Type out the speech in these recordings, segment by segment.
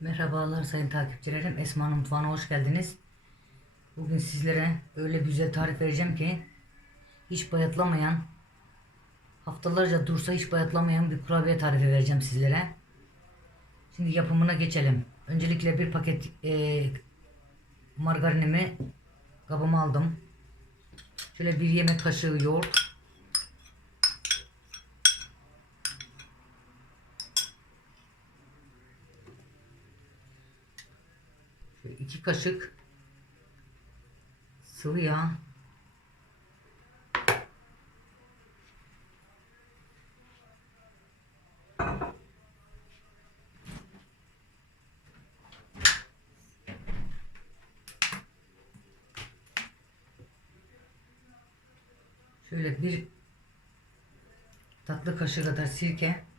Merhabalar sayın takipçilerim. Esma'nın mutfağına hoş geldiniz. Bugün sizlere öyle güzel tarif vereceğim ki hiç bayatlamayan haftalarca dursa hiç bayatlamayan bir kurabiye tarifi vereceğim sizlere. Şimdi yapımına geçelim. Öncelikle bir paket e, margarinimi kabıma aldım. Şöyle bir yemek kaşığı yoğurt. Şöyle iki kaşık sıvı yağ. Şöyle bir tatlı kaşığı kadar sirke.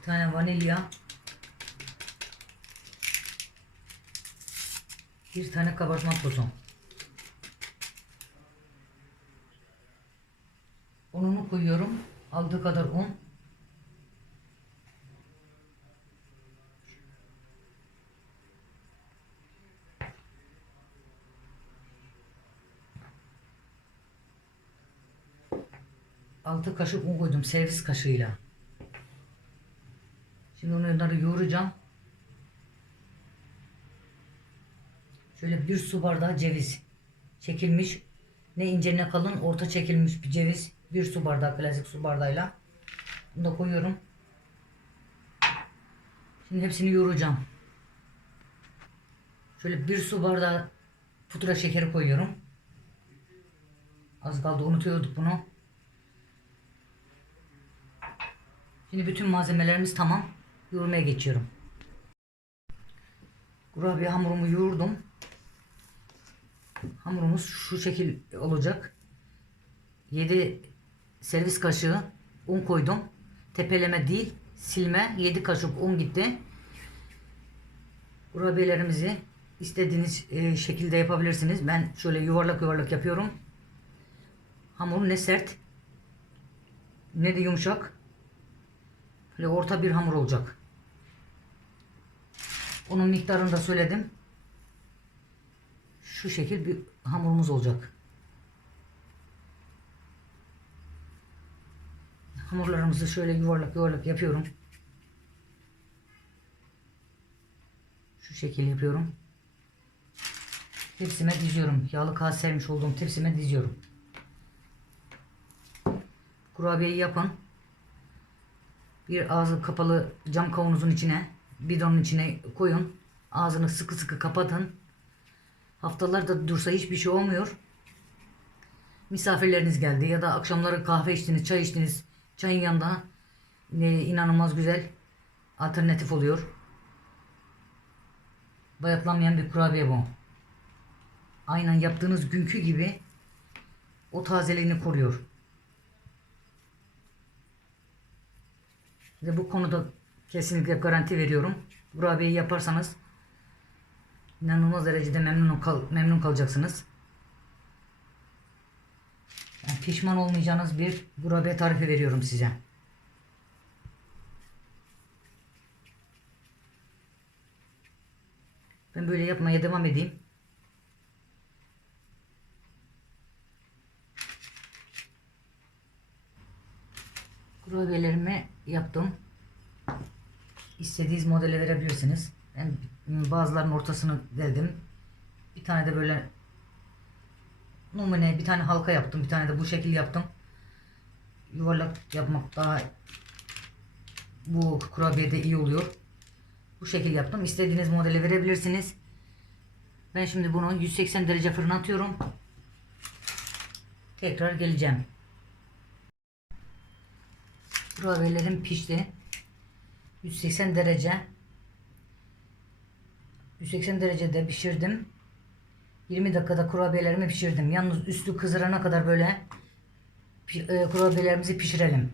Bir tane vanilya. Bir tane kabartma tozu. Ununu koyuyorum. Aldığı kadar un. Altı kaşık un koydum servis kaşığıyla. Şimdi onları yoğuracağım. Şöyle bir su bardağı ceviz çekilmiş. Ne ince ne kalın orta çekilmiş bir ceviz. Bir su bardağı klasik su bardağıyla. Bunu da koyuyorum. Şimdi hepsini yoğuracağım. Şöyle bir su bardağı pudra şekeri koyuyorum. Az kaldı unutuyorduk bunu. Şimdi bütün malzemelerimiz tamam. Yoğurmaya geçiyorum. Kurabiye hamurumu yoğurdum. Hamurumuz şu şekil olacak. 7 servis kaşığı un koydum. Tepeleme değil, silme. 7 kaşık un gitti. Kurabiyelerimizi istediğiniz e, şekilde yapabilirsiniz. Ben şöyle yuvarlak yuvarlak yapıyorum. Hamur ne sert ne de yumuşak. Böyle orta bir hamur olacak. Onun miktarını da söyledim. Şu şekil bir hamurumuz olacak. Hamurlarımızı şöyle yuvarlak yuvarlak yapıyorum. Şu şekil yapıyorum. Tepsime diziyorum. Yağlı kağıt sermiş olduğum tepsime diziyorum. Kurabiyeyi yapın bir ağzı kapalı cam kavanozun içine bidonun içine koyun. Ağzını sıkı sıkı kapatın. Haftalarda dursa hiçbir şey olmuyor. Misafirleriniz geldi ya da akşamları kahve içtiniz, çay içtiniz. Çayın yanında e, inanılmaz güzel alternatif oluyor. Bayatlanmayan bir kurabiye bu. Aynen yaptığınız günkü gibi o tazeliğini koruyor. Ve bu konuda kesinlikle garanti veriyorum. Kurabiyeyi yaparsanız inanılmaz derecede memnun, kal memnun kalacaksınız. Yani pişman olmayacağınız bir kurabiye tarifi veriyorum size. Ben böyle yapmaya devam edeyim. Kurabiyelerimi yaptım. İstediğiniz modele verebilirsiniz. Ben bazılarının ortasını deldim. Bir tane de böyle numune bir tane halka yaptım. Bir tane de bu şekil yaptım. Yuvarlak yapmak daha bu kurabiyede iyi oluyor. Bu şekil yaptım. İstediğiniz modele verebilirsiniz. Ben şimdi bunu 180 derece fırına atıyorum. Tekrar geleceğim. Kurabiyelerim pişti. 180 derece 180 derecede pişirdim. 20 dakikada kurabiyelerimi pişirdim. Yalnız üstü kızarana kadar böyle e, kurabiyelerimizi pişirelim.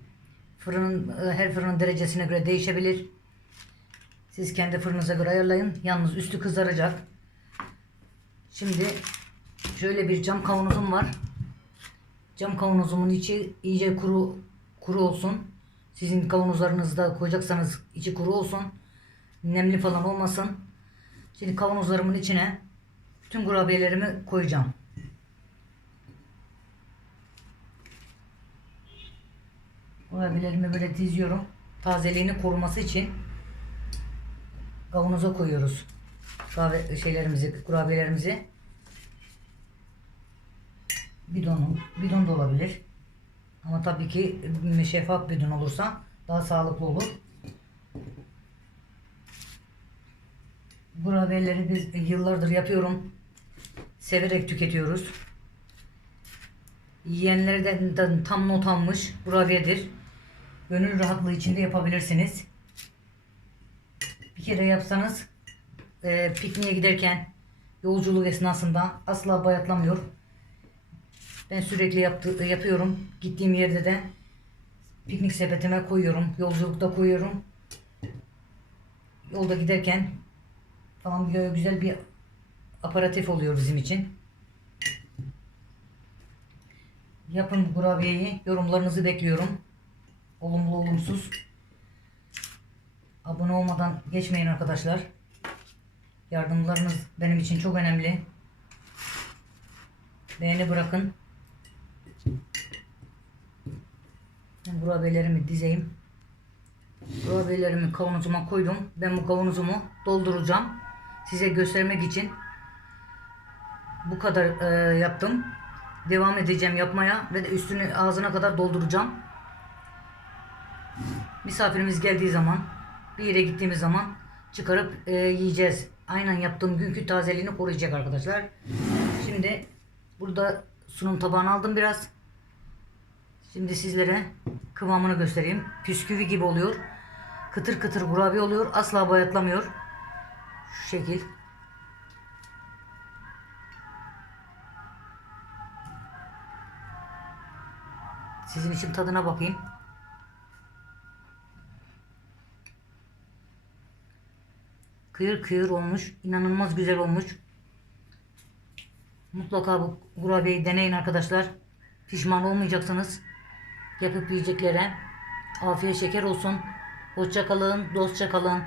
Fırının e, her fırının derecesine göre değişebilir. Siz kendi fırınıza göre ayarlayın. Yalnız üstü kızaracak. Şimdi şöyle bir cam kavanozum var. Cam kavanozumun içi iyice kuru kuru olsun. Sizin kavanozlarınızda koyacaksanız içi kuru olsun. Nemli falan olmasın. Şimdi kavanozlarımın içine bütün kurabiyelerimi koyacağım. Kurabiyelerimi böyle diziyorum. Tazeliğini koruması için kavanoza koyuyoruz. Kahve şeylerimizi, kurabiyelerimizi. Bidon, bidon da olabilir. Ama tabii ki şeffaf bidon olursa daha sağlıklı olur. Kurabiyeleri biz yıllardır yapıyorum. Severek tüketiyoruz. Yiyenlere de tam not almış kurabiyedir. Gönül rahatlığı içinde yapabilirsiniz. Bir kere yapsanız e, pikniğe giderken yolculuk esnasında asla bayatlamıyor. Ben sürekli yaptı, yapıyorum. Gittiğim yerde de piknik sepetime koyuyorum. Yolculukta koyuyorum. Yolda giderken falan bir güzel bir aparatif oluyor bizim için. Yapın kurabiyeyi. Yorumlarınızı bekliyorum. Olumlu olumsuz. Abone olmadan geçmeyin arkadaşlar. Yardımlarınız benim için çok önemli. Beğeni bırakın. Ben kurabiyelerimi dizeyim. Kurabiyelerimi kavanozuma koydum. Ben bu kavanozumu dolduracağım. Size göstermek için bu kadar e, yaptım. Devam edeceğim yapmaya ve de üstünü ağzına kadar dolduracağım. Misafirimiz geldiği zaman bir yere gittiğimiz zaman çıkarıp e, yiyeceğiz. Aynen yaptığım günkü tazeliğini koruyacak arkadaşlar. Şimdi burada sunum tabağını aldım biraz. Şimdi sizlere kıvamını göstereyim. Püsküvi gibi oluyor. Kıtır kıtır kurabiye oluyor. Asla bayatlamıyor. Şu şekil. Sizin için tadına bakayım. Kıyır kıyır olmuş. inanılmaz güzel olmuş. Mutlaka bu kurabiyeyi deneyin arkadaşlar. Pişman olmayacaksınız. Yapıp yiyeceklere. Afiyet şeker olsun. Hoşça kalın, dostça kalın.